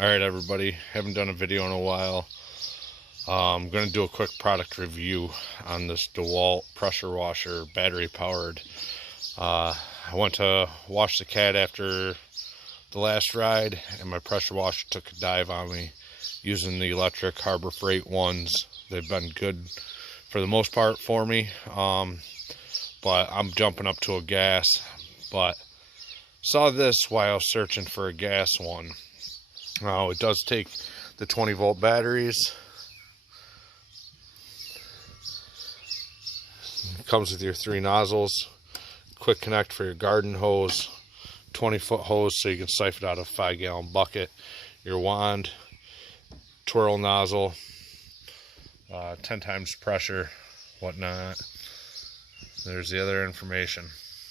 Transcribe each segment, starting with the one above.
Alright everybody, haven't done a video in a while. I'm going to do a quick product review on this DeWalt pressure washer, battery powered. I went to wash the cat after the last ride and my pressure washer took a dive on me using the electric Harbor Freight ones. They've been good for the most part for me, but I'm jumping up to a gas. But saw this while I was searching for a gas one. Now it does take the 20-volt batteries. It comes with your 3 nozzles, quick connect for your garden hose, 20-foot hose so you can siphon out a 5-gallon bucket, your wand, twirl nozzle, 10 times pressure, whatnot. There's the other information.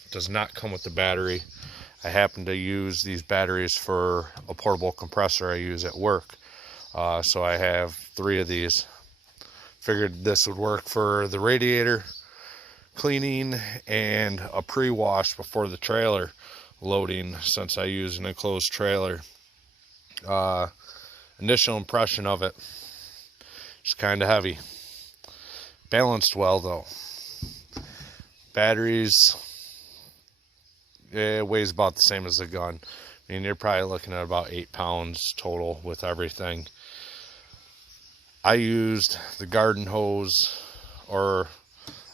It does not come with the battery. I happen to use these batteries for a portable compressor I use at work. So I have 3 of these. Figured this would work for the radiator cleaning and a pre-wash before the trailer loading, since I use an enclosed trailer. Initial impression of it, it's kind of heavy. Balanced well though. Batteries, it weighs about the same as the gun. I mean, you're probably looking at about 8 pounds total with everything. I used the garden hose, or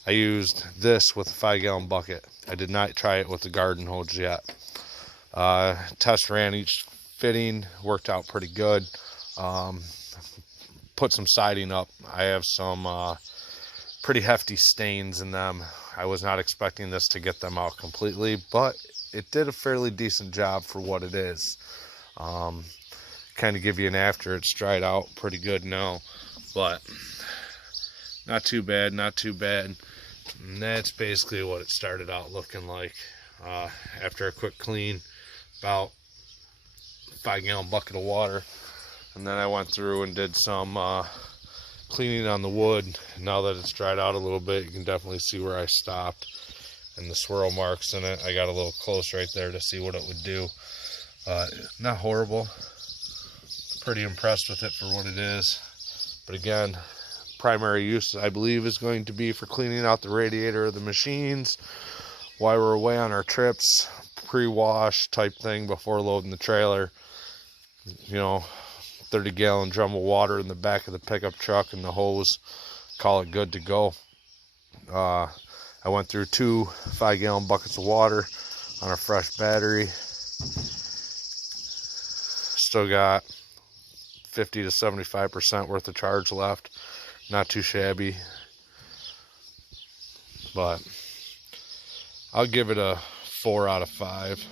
I used this with a 5-gallon bucket. I did not try it with the garden hose yet. Test ran each fitting, worked out pretty good. Put some siding up. I have some pretty hefty stains in them. I was not expecting this to get them out completely, but it did a fairly decent job for what it is. Kind of give you an after. It's dried out pretty good now, but not too bad, not too bad. And that's basically what it started out looking like. After a quick clean, about 5-gallon bucket of water, and then I went through and did some cleaning on the wood. Now that it's dried out a little bit, you can definitely see where I stopped and the swirl marks in it. I got a little close right there to see what it would do. Not horrible. Pretty impressed with it for what it is. But again, primary use I believe is going to be for cleaning out the radiator of the machines while we're away on our trips. Pre-wash type thing before loading the trailer. You know, 30-gallon drum of water in the back of the pickup truck and the hose. Call it good to go. I went through 2 5-gallon buckets of water on a fresh battery. Still got 50 to 75% worth of charge left. Not too shabby. But I'll give it a 4 out of 5.